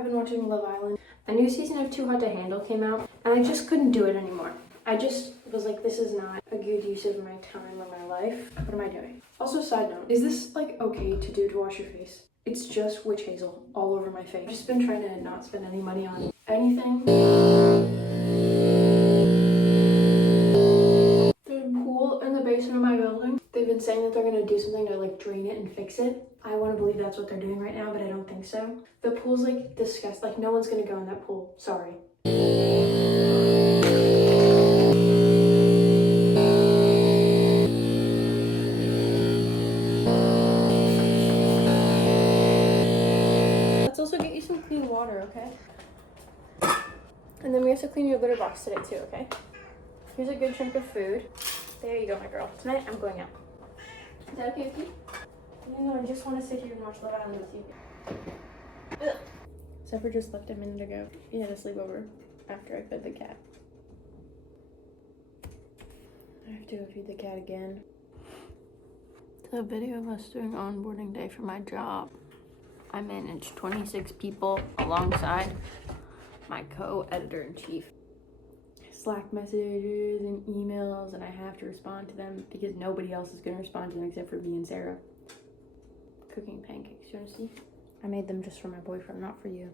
I've been watching Love Island. A new season of Too Hot to Handle came out, and I just couldn't do it anymore. I just was like, this is not a good use of my time or my life. What am I doing? Also, side note, is this like okay to do to wash your face? It's just witch hazel all over my face. I've just been trying to not spend any money on anything. There's a pool in the basement of my building. They've been saying that they're gonna do something to like drain it and fix it. I want to believe that's what they're doing right now, but I don't think so. The pool's like disgusting. Like no one's gonna go in that pool. Sorry. Let's also get you some clean water, okay? And then we have to clean your litter box today too, okay? Here's a good chunk of food. There you go, my girl. Tonight I'm going out. Is that okay with you? No, I just want to sit here and watch Love Island with you. Ugh. Zephyr just left a minute ago. He had a sleepover after I fed the cat. I have to go feed the cat again. It's a video of us doing onboarding day for my job. I manage 26 people alongside my co-editor-in-chief. Slack messages and emails, and I have to respond to them because nobody else is going to respond to them except for me and Sarah. Cooking pancakes, you want to see? I made them just for my boyfriend, not for you.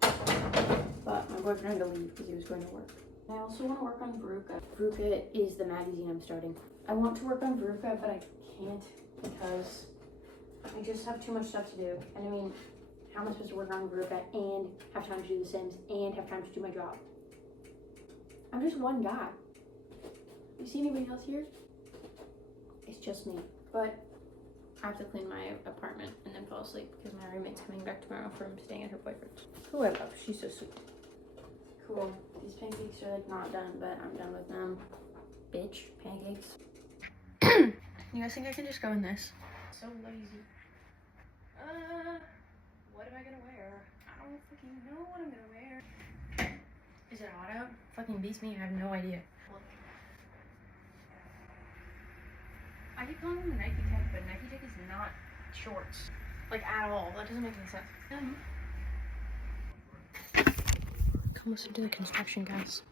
But my boyfriend had to leave because he was going to work. I also want to work on Veruca. Veruca is the magazine I'm starting. I want to work on Veruca, but I can't because I just have too much stuff to do. And I mean, how am I supposed to work on Veruca and have time to do The Sims and have time to do my job? I'm just one guy. You see anybody else here? It's just me. But I have to clean my apartment and then fall asleep because my roommate's coming back tomorrow from staying at her boyfriend's. Who I love. She's so sweet. Cool. These pancakes are like not done, but I'm done with them. Bitch, pancakes. You guys think I can just go in this? So lazy. What am I gonna wear? I don't fucking know what I'm gonna wear. Is it hot out? Fucking beats me. I have no idea. I keep calling them a Nike tech, but Nike tech is not shorts. Like at all. That doesn't make any sense. Come listen to the construction, guys.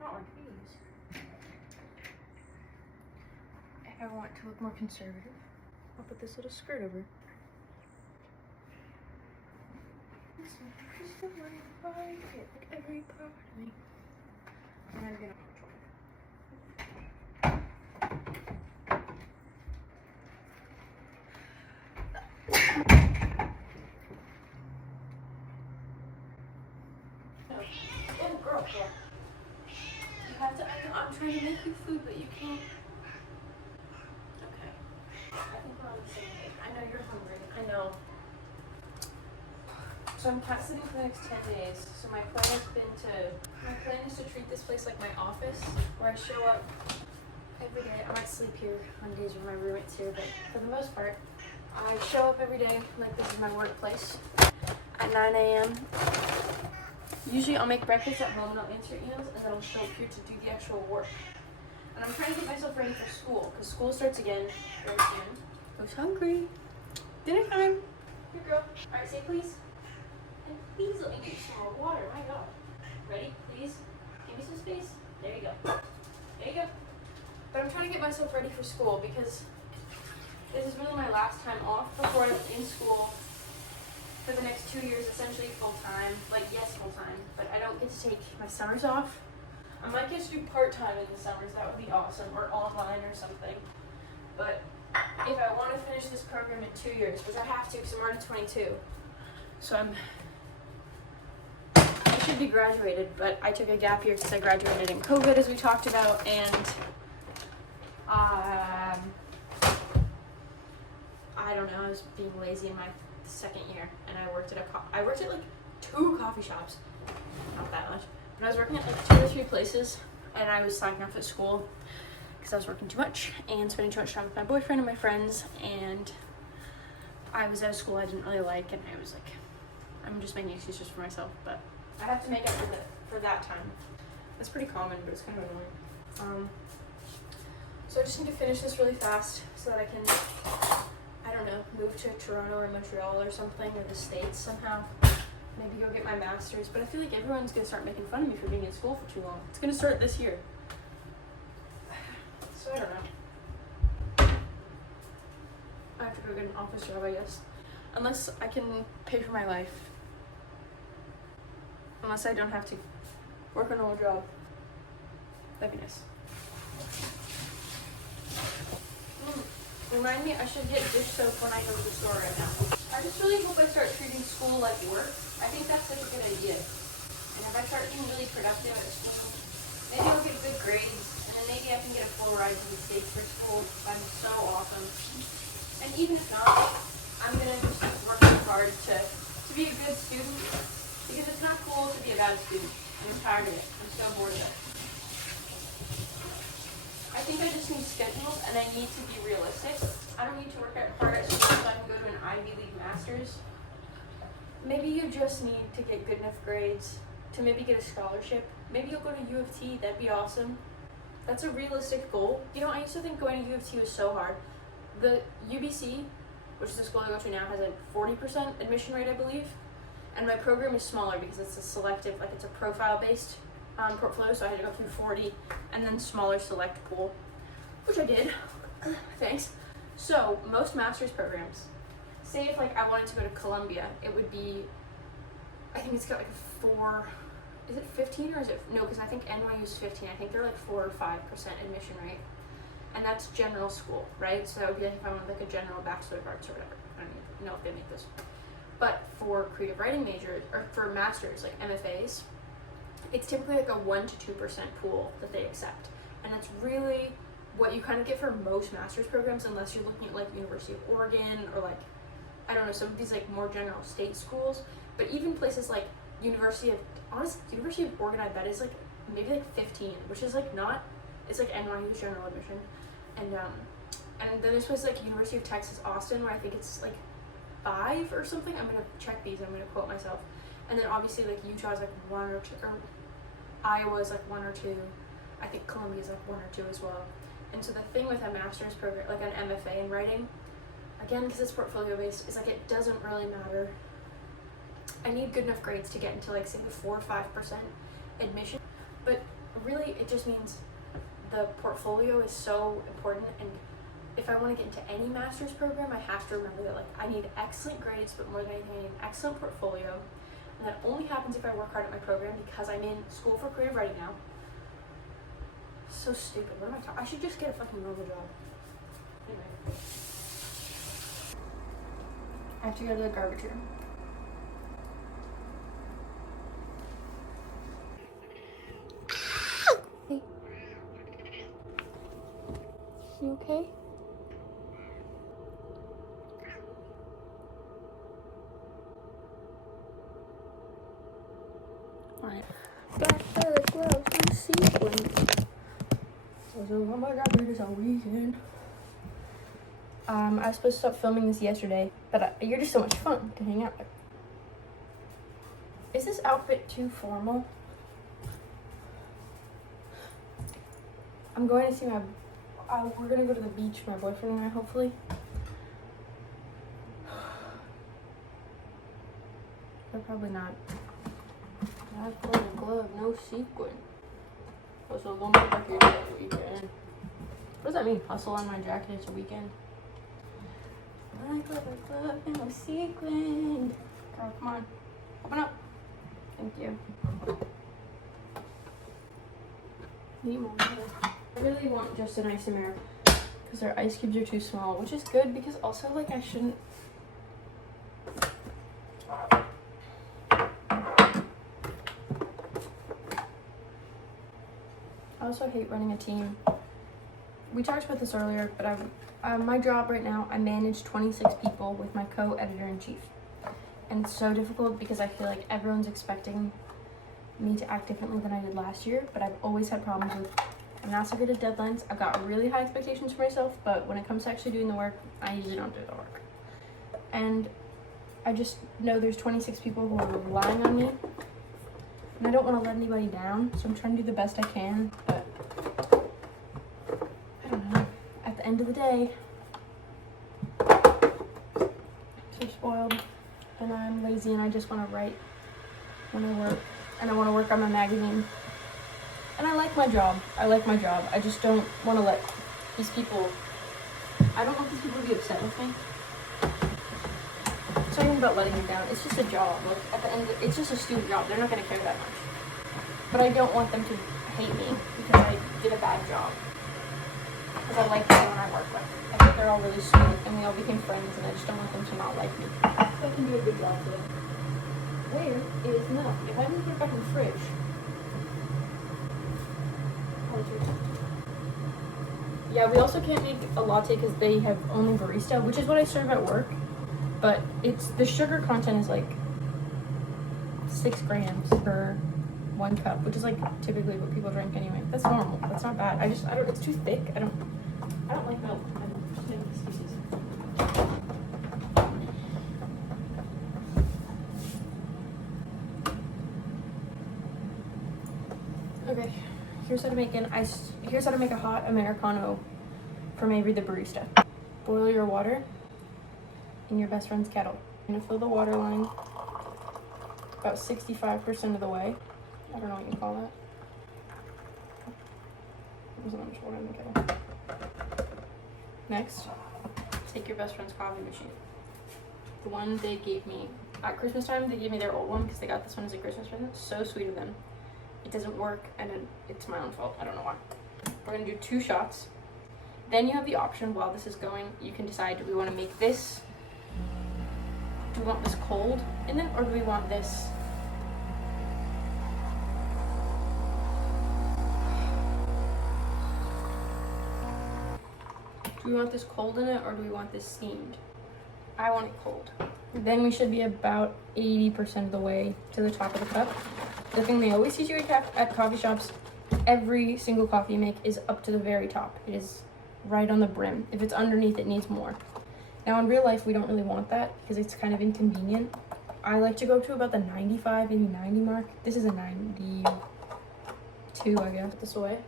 Not like these. If I want to look more conservative, I'll put this little skirt over. Just the way I like it, like every part of me. And I'm gonna oh, girl, yeah. You have to. I'm trying to make you food, but you can't. Okay. I think we're on the same page. I know you're hungry. I know. So I'm cat sitting for the next 10 days. So my plan is to treat this place like my office, where I show up every day. I might sleep here on days when my roommate's here, but for the most part, I show up every day like this is my workplace at 9 a.m. Usually I'll make breakfast at home and I'll answer emails, and then I'll show up here to do the actual work. And I'm trying to get myself ready for school, because school starts again very soon. I was hungry. Dinner time. Here, girl. All right, say please. And please let me get you some more water. My God. Ready? Please? Give me some space. There you go. There you go. But I'm trying to get myself ready for school because this is really my last time off before I'm in school for the next 2 years, essentially full-time. Like, yes, full-time, but I don't get to take my summers off. I might get to do part-time in the summers. That would be awesome, or online or something. But if I want to finish this program in 2 years, which I have to because I'm already 22, so I should be graduated, but I took a gap year because I graduated in COVID, as we talked about, and I don't know, I was being lazy in my second year, and I worked at like 2 coffee shops, not that much, but I was working at like 2 or 3 places, and I was slacking off at school because I was working too much and spending too much time with my boyfriend and my friends, and I was at a school I didn't really like, and I was like, I'm just making excuses for myself, but I have to make up for that time. It's pretty common, but it's kind of annoying. So I just need to finish this really fast so that I can, I don't know, move to Toronto or Montreal or something, or the States somehow. Maybe go get my master's. But I feel like everyone's going to start making fun of me for being in school for too long. It's going to start this year. So I don't know. I have to go get an office job, I guess. Unless I can pay for my life. Unless I don't have to work a normal job. That'd be nice. Remind me, I should get dish soap when I go to the store right now. I just really hope I start treating school like work. I think that's such a good idea. And if I start being really productive at school, maybe I'll get good grades, and then maybe I can get a full ride to the States for school. That'd be so awesome. And even if not, I'm gonna just work hard to be a good student, because it's not cool to be a bad student. I'm tired of it. I'm so bored of it. I think I just need schedules, and I need to be realistic. I don't need to work hard at school so I can go to an Ivy League master's. Maybe you just need to get good enough grades to maybe get a scholarship. Maybe you'll go to U of T. That'd be awesome. That's a realistic goal. You know, I used to think going to U of T was so hard. The UBC, which is the school I go to now, has a 40% admission rate, I believe. And my program is smaller because it's a selective, like it's a profile-based portfolio, so I had to go through 40 and then smaller select pool, which I did. Thanks. So most master's programs, say if like I wanted to go to Columbia, it would be, I think it's got like a 4, is it 15 or is it, no, because I think NYU is 15. I think they're like 4 or 5% admission rate. And that's general school, right? So that would be like if I wanted like a general Bachelor of Arts or whatever. I don't even know if they make this. But for creative writing majors, or for masters, like MFAs, it's typically like a 1 to 2% pool that they accept. And that's really what you kind of get for most master's programs, unless you're looking at like University of Oregon or like, I don't know, some of these like more general state schools. But even places like University of Oregon, I bet is like maybe like 15, which is like not, it's like NYU's general admission. And then there's places like University of Texas, Austin, where I think it's like 5 or something. I'm gonna check these, I'm gonna quote myself. And then obviously like Utah's like 1 or 2, or Iowa's like 1 or 2. I think Columbia's like 1 or 2 as well. And so the thing with a master's program, like an MFA in writing, again, because it's portfolio based, is like it doesn't really matter. I need good enough grades to get into like say the 4 or 5% admission, but really it just means the portfolio is so important. And if I want to get into any master's program, I have to remember that like I need excellent grades, but more than anything, I need an excellent portfolio. And that only happens if I work hard at my program, because I'm in school for creative writing now. So stupid. What am I talking? I should just get a fucking normal job. Anyway. I have to go to the garbage room. Hey. You okay? Alright. Black feather gloves and sequins. Oh my god, dude, it's a weekend. I was supposed to stop filming this yesterday, but you're just so much fun to hang out with. Is this outfit too formal? I'm going to see we're gonna go to the beach, my boyfriend and I, hopefully. Or probably not. Black leather glove, no sequin. Oh, so one more back here is a weekend. What does that mean? Hustle on my jacket, it's a weekend. Black leather glove, no sequin. Girl, come on. Open up. Thank you. Need more water. I really want just an ice Americano because their ice cubes are too small, which is good because also like I shouldn't. I also hate running a team. We talked about this earlier, but my job right now, I manage 26 people with my co-editor-in-chief. And it's so difficult because I feel like everyone's expecting me to act differently than I did last year, but I've always had problems with, I'm not so good at deadlines. I've got really high expectations for myself, but when it comes to actually doing the work, I usually don't do the work. And I just know there's 26 people who are relying on me And I don't want to let anybody down, so I'm trying to do the best I can, but I don't know. At the end of the day, so spoiled, and I'm lazy, and I just want to write when I work, and I want to work on my magazine. And I like my job. I just don't want to let these people, I don't want these people to be upset with me. It's not even about letting me down. It's just a job. Like, at the end, it's just a stupid job. They're not going to care that much. But I don't want them to hate me because I did a bad job. Because I like everyone I work with. I think they're all really sweet, and we all became friends, and I just don't want them to not like me. So I can do a good job today. Where is milk? If I didn't put it back in the fridge. Yeah, we also can't make a latte because they have only Barista, which is what I serve at work. But it's the sugar content is like 6 grams per 1 cup, which is like typically what people drink anyway. That's normal. That's not bad. I don't. It's too thick. I don't like milk. I'm just making excuses. Okay, here's how to make here's how to make a hot americano from Avery the Barista. Boil your water in your best friend's kettle. I'm gonna fill the water line about 65% of the way. I don't know what you call that. There's not much water in the kettle. Next, take your best friend's coffee machine. The one they gave me at Christmas time, they gave me their old one because they got this one as a Christmas present. So sweet of them. It doesn't work, and it's my own fault. I don't know why. We're gonna do 2 shots. Then you have the option while this is going, you can decide, do we want to make this, do we want this cold in it, or do we want this cold in it, or do we want this steamed? I want it cold. Then we should be about 80% of the way to the top of the cup. The thing they always teach you at coffee shops, every single coffee you make is up to the very top. It is right on the brim. If it's underneath, it needs more. Now in real life, we don't really want that because it's kind of inconvenient. I like to go to about the 95, maybe 90 mark. This is a 92, I guess. This way.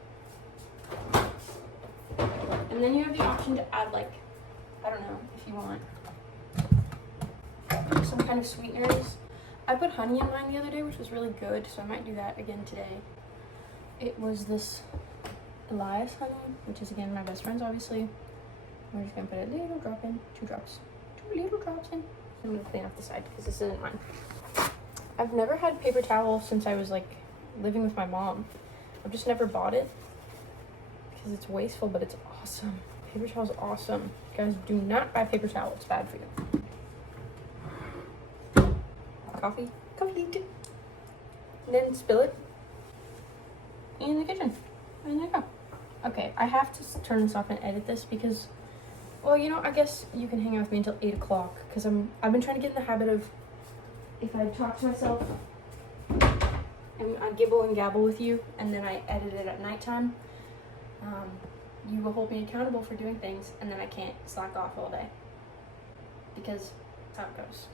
And then you have the option to add, like, I don't know, if you want some kind of sweeteners. I put honey in mine the other day, which was really good, so I might do that again today. It was this Elias honey, which is, again, my best friend's, obviously. We're just gonna put a little drop in, 2 drops. 2 little drops in. I'm gonna clean off the side because this isn't mine. I've never had paper towel since I was, like, living with my mom. I've just never bought it because it's wasteful, but it's awesome. Paper towel is awesome. Guys, do not buy paper towel. It's bad for you. Coffee. And then spill it in the kitchen. And there you go. Okay, I have to turn this off and edit this because, well, you know, I guess you can hang out with me until 8 o'clock because I've been trying to get in the habit of, if I talk to myself and I gibble and gabble with you and then I edit it at nighttime, you will hold me accountable for doing things and then I can't slack off all day because that's how it goes.